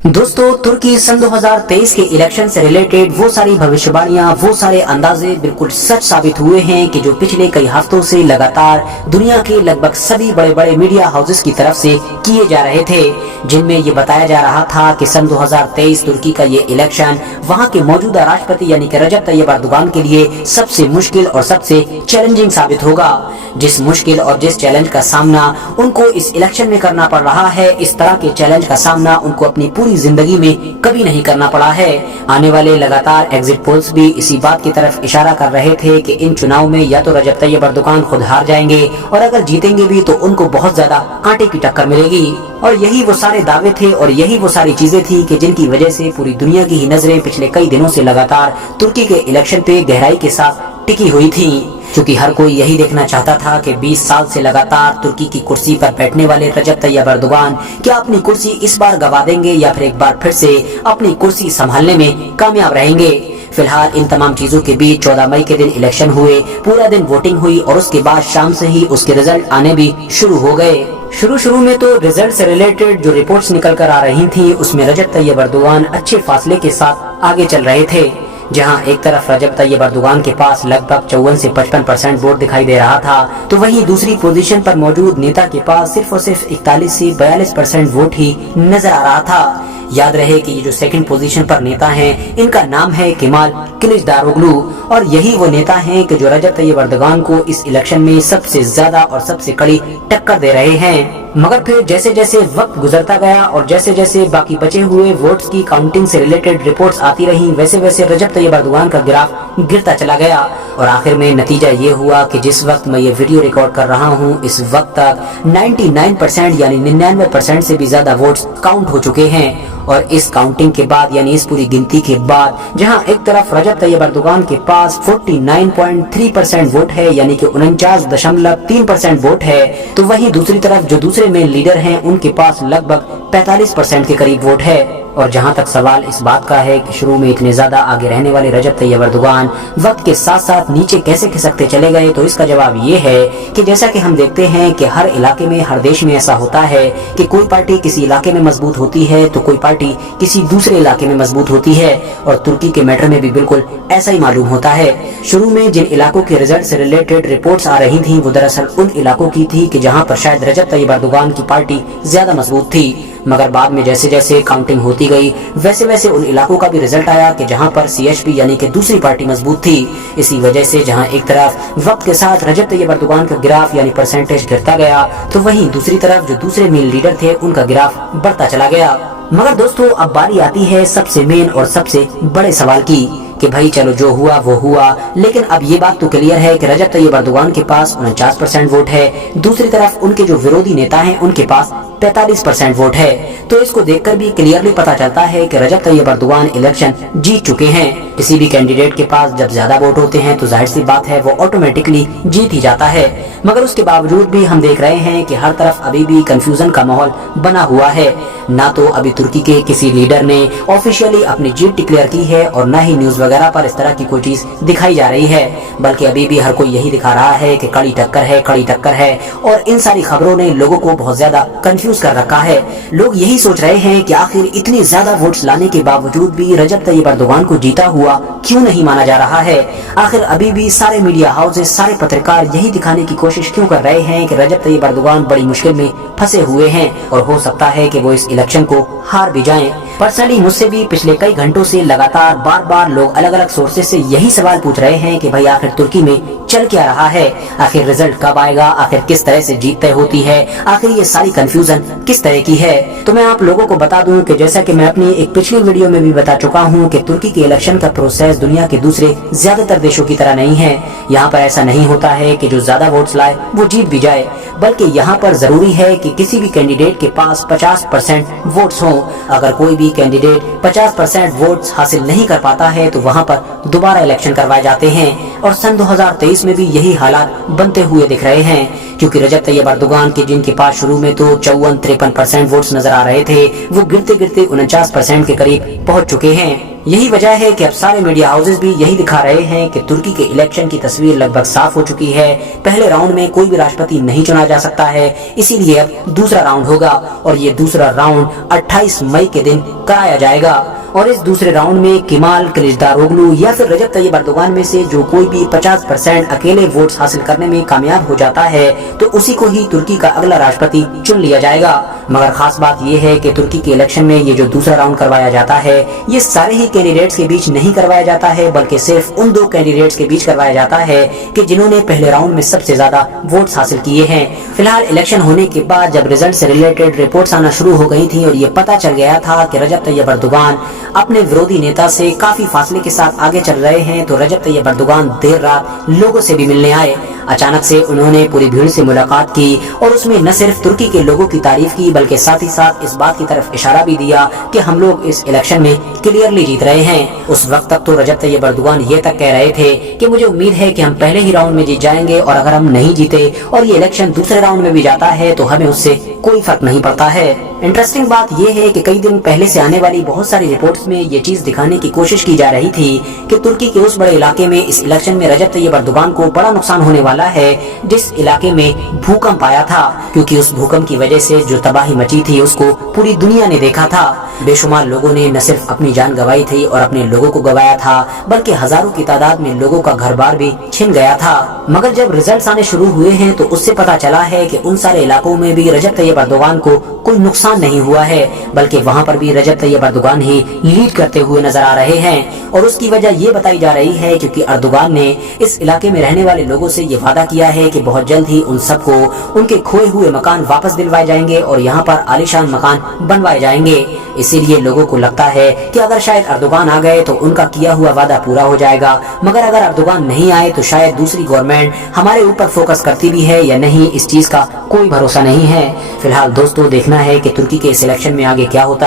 दोस्तों, तुर्की सन 2023 के इलेक्शन से रिलेटेड वो सारी भविष्यवाणियां, वो सारे अंदाजे बिल्कुल सच साबित हुए हैं कि जो पिछले कई हफ्तों से लगातार दुनिया के लगभग सभी बड़े बड़े मीडिया हाउसेस की तरफ से किए जा रहे थे, जिनमें ये बताया जा रहा था कि सन 2023 तुर्की का ये इलेक्शन वहां के मौजूदा राष्ट्रपति यानी कि रजब तैयब एर्दोगान के लिए सबसे मुश्किल और सबसे चैलेंजिंग साबित होगा। जिस मुश्किल और जिस चैलेंज का सामना उनको इस इलेक्शन में करना पड़ रहा है, इस तरह के चैलेंज का सामना उनको अपनी पूरी जिंदगी में कभी नहीं करना पड़ा है। आने वाले लगातार एग्जिट पोल्स भी इसी बात की तरफ इशारा कर रहे थे कि इन चुनाव में या तो रजब तैयब एर्दोगान खुद हार जाएंगे और अगर जीतेंगे भी तो उनको बहुत ज्यादा कांटे की टक्कर मिलेगी। और यही वो सारे दावे थे और यही वो सारी चीजें थी कि जिनकी वजह से पूरी दुनिया की ही नजरें पिछले कई दिनों से लगातार तुर्की के इलेक्शन पे गहराई के साथ टिकी हुई थी, क्योंकि हर कोई यही देखना चाहता था कि 20 साल से लगातार तुर्की की कुर्सी पर बैठने वाले रजब तैयब एर्दोगान क्या अपनी कुर्सी इस बार गवा देंगे या फिर एक बार फिर से अपनी कुर्सी संभालने में कामयाब रहेंगे। फिलहाल इन तमाम चीजों के बीच 14 मई के दिन इलेक्शन हुए, पूरा दिन वोटिंग हुई और उसके बाद शाम से ही उसके रिजल्ट आने भी शुरू हो गए। शुरू में तो रिजल्ट से रिलेटेड जो रिपोर्ट्स निकल कर आ रही थी उसमें रजब तैयब एर्दोगान अच्छे फासले के साथ आगे चल रहे थे। जहां एक तरफ रजब तैयब एर्दोगान के पास लगभग 54 से 55% वोट दिखाई दे रहा था, तो वहीं दूसरी पोजीशन पर मौजूद नेता के पास सिर्फ और सिर्फ 41 से 42% वोट ही नजर आ रहा था। याद रहे कि ये जो सेकंड पोजीशन पर नेता हैं, इनका नाम है केमाल किलिचदारोग्लू और यही वो नेता हैं कि जो रजब तैयब एर्दोगान को इस इलेक्शन में सबसे ज्यादा और सबसे कड़ी टक्कर दे रहे हैं। मगर फिर जैसे जैसे वक्त गुजरता गया और जैसे जैसे बाकी बचे हुए वोट्स की काउंटिंग से रिलेटेड रिपोर्ट्स आती रही, वैसे वैसे रजब तैयब एर्दोगान का ग्राफ गिरता चला गया और आखिर में नतीजा ये हुआ कि जिस वक्त मैं ये वीडियो रिकॉर्ड कर रहा हूँ, इस वक्त तक 99% यानी 99% से भी ज्यादा वोट्स काउंट हो चुके हैं। और इस काउंटिंग के बाद यानी इस पूरी गिनती के बाद जहां एक तरफ रजब तैयब एर्दोगान के पास 49.3% वोट है यानी कि 49.3% वोट है, तो वहीं दूसरी तरफ जो दूसरे मेन लीडर हैं उनके पास लगभग 45% के करीब वोट है। और जहां तक सवाल इस बात का है कि शुरू में इतने ज्यादा आगे रहने वाले रजब तैयब एर्दोगान वक्त के साथ साथ नीचे कैसे खिसकते चले गए, तो इसका जवाब ये है कि जैसा कि हम देखते हैं कि हर इलाके में, हर देश में ऐसा होता है कि कोई पार्टी किसी इलाके में मजबूत होती है तो कोई पार्टी किसी दूसरे इलाके में मजबूत होती है। और तुर्की के मैटर में भी बिल्कुल ऐसा ही मालूम होता है। शुरू में जिन इलाकों के रिजल्ट से रिलेटेड रिपोर्ट्स आ रही थी वो दरअसल उन इलाकों की थी कि जहां पर शायद रजब तैयब एर्दोगान की पार्टी ज्यादा मजबूत थी, मगर बाद में जैसे जैसे काउंटिंग होती गई वैसे वैसे उन इलाकों का भी रिजल्ट आया कि जहां पर सीएचपी यानी कि दूसरी पार्टी मजबूत थी। इसी वजह से जहां एक तरफ वक्त के साथ रजब तैयब एर्दोगान का ग्राफ यानी परसेंटेज गिरता गया, तो वहीं दूसरी तरफ जो दूसरे मेन लीडर थे उनका ग्राफ बढ़ता चला गया। मगर दोस्तों, अब बारी आती है सबसे मेन और सबसे बड़े सवाल की कि भाई चलो जो हुआ वो हुआ, लेकिन अब ये बात तो क्लियर है कि रजब तैयब एर्दोगान के पास 49% वोट है, दूसरी तरफ उनके जो विरोधी नेता हैं उनके पास 45% वोट है। तो इसको देखकर भी क्लियरली पता चलता है कि रजब तैयब एर्दोगान इलेक्शन जीत चुके हैं। किसी भी कैंडिडेट के पास जब ज्यादा वोट होते हैं तो जाहिर सी बात है वो ऑटोमेटिकली जीत ही जाता है। मगर उसके बावजूद भी हम देख रहे हैं कि हर तरफ अभी भी कंफ्यूजन का माहौल बना हुआ है। ना तो अभी तुर्की के किसी लीडर ने ऑफिशियली अपनी जीत डिक्लेयर की है और न ही न्यूज वगैरह पर इस तरह की कोई चीज दिखाई जा रही है, बल्कि अभी भी हर कोई यही दिखा रहा है कि कड़ी टक्कर है, कड़ी टक्कर है। और इन सारी खबरों ने लोगों को बहुत ज्यादा कंफ्यूज कर रखा है। लोग यही सोच रहे हैं कि आखिर इतनी ज्यादा वोट्स लाने के बावजूद भी रजब तैयब एर्दोगान को जीता हुआ क्यों नहीं माना जा रहा है। आखिर अभी भी सारे मीडिया हाउसेस, सारे पत्रकार यही दिखाने की कोशिश क्यों कर रहे हैं कि रजब तैयब एर्दोगान बड़ी मुश्किल में फंसे हुए हैं और हो सकता है कि वो इस इलेक्शन को हार भी जाएं। पर्सनली मुझसे भी पिछले कई घंटों से लगातार बार बार लोग अलग अलग सोर्सेज से यही सवाल पूछ रहे हैं कि भाई आखिर तुर्की में चल क्या रहा है, आखिर रिजल्ट कब आएगा, आखिर किस तरह से जीत तय होती है, आखिर ये सारी कंफ्यूजन किस तरह की है। तो मैं आप लोगों को बता दूं कि जैसा कि मैं अपनी एक पिछली वीडियो में भी बता चुका हूं कि तुर्की के इलेक्शन का प्रोसेस दुनिया के दूसरे ज्यादातर देशों की तरह नहीं है। यहाँ पर ऐसा नहीं होता है कि जो ज्यादा वोट्स लाए वो जीत भी जाए, बल्कि यहाँ पर जरूरी है कि किसी भी कैंडिडेट के पास 50% वोट्स हों। अगर कोई भी कैंडिडेट 50% वोट्स हासिल नहीं कर पाता है तो वहाँ पर दोबारा इलेक्शन करवाए जाते हैं। और सन 2023 में भी यही हालात बनते हुए दिख रहे हैं, क्योंकि रजब तैयब एर्दोगान के जिनके पास शुरू में तो 54-53% वोट्स नजर आ रहे थे, वो गिरते गिरते 49% के करीब पहुंच चुके हैं। यही वजह है कि अब सारे मीडिया हाउसेस भी यही दिखा रहे हैं कि तुर्की के इलेक्शन की तस्वीर लगभग साफ हो चुकी है। पहले राउंड में कोई भी राष्ट्रपति नहीं चुना जा सकता है, इसीलिए अब दूसरा राउंड होगा और ये दूसरा राउंड 28 मई के दिन कराया जाएगा। और इस दूसरे राउंड में केमाल किलिचदारोग्लू या फिर रजब तैयब अर्दोगान में से जो कोई भी 50% अकेले वोट्स हासिल करने में कामयाब हो जाता है तो उसी को ही तुर्की का अगला राष्ट्रपति चुन लिया जाएगा। मगर खास बात यह है कि तुर्की के इलेक्शन में ये जो दूसरा राउंड करवाया जाता है ये सारे ही कैंडिडेट्स के बीच नहीं करवाया जाता है, बल्कि सिर्फ उन 2 कैंडिडेट्स के बीच करवाया जाता है कि जिन्होंने पहले राउंड में सबसे ज्यादा वोट्स हासिल किए हैं। फिलहाल इलेक्शन होने के बाद जब रिजल्ट से रिलेटेड रिपोर्ट्स आना शुरू हो गई थी और ये पता चल गया था कि रजब तैयब अर्दोगान अपने विरोधी नेता से काफी फासले के साथ आगे चल रहे हैं, तो रजब तैयब अर्दोगान देर रात लोगों से भी मिलने आए। अचानक से उन्होंने पूरी भीड़ से मुलाकात की और उसमें न सिर्फ तुर्की के लोगों की तारीफ की बल्कि साथ ही साथ इस बात की तरफ इशारा भी दिया कि हम लोग इस इलेक्शन में क्लियरली जीत रहे हैं। उस वक्त तक तो रजब तैयब अर्दोगान ये तक कह रहे थे कि मुझे उम्मीद है कि हम पहले ही राउंड में जीत जाएंगे और अगर हम नहीं जीते और ये इलेक्शन दूसरे राउंड में भी जाता है तो हमें उससे कोई फर्क नहीं पड़ता है। इंटरेस्टिंग बात यह है कि कई दिन पहले से आने वाली बहुत सारी रिपोर्ट्स में ये चीज दिखाने की कोशिश की जा रही थी कि तुर्की के उस बड़े इलाके में इस इलेक्शन में रजब तैयब अर्दोगान को बड़ा नुकसान होने वाला है जिस इलाके में भूकंप आया था, क्योंकि उस भूकंप की वजह से जो तबाही मची थी उसको पूरी दुनिया ने देखा था। बेशुमार लोगों ने न सिर्फ अपनी जान गंवाई थी और अपने लोगों को गंवाया था बल्कि हजारों की तादाद में लोगों का घर बार भी छिन गया था। मगर जब रिजल्ट्स आने शुरू हुए हैं तो उससे पता चला है कि उन सारे इलाकों में भी रजब तैयब अर्दोगान को कोई नुकसान नहीं हुआ है, बल्कि वहाँ पर भी रजब तैयब अर्दोगान ही लीड करते हुए नजर आ रहे हैं। और उसकी वजह ये बताई जा रही है क्योंकि अर्दोगान ने इस इलाके में रहने वाले लोगों से ये वादा किया है कि बहुत जल्द ही उन सबको उनके खोए हुए मकान वापस दिलवाए जाएंगे और यहाँ पर आलीशान मकान बनवाए जाएंगे। इसीलिए लोगों को लगता है कि अगर शायद अर्दोगान आ गए तो उनका किया हुआ वादा पूरा हो जाएगा, मगर अगर अर्दोगान नहीं आए तो शायद दूसरी गवर्नमेंट हमारे ऊपर फोकस करती भी है या नहीं, इस चीज का कोई भरोसा नहीं है। फिलहाल दोस्तों देखना है कि तुर्की के इस इलेक्शन में आगे क्या होता है।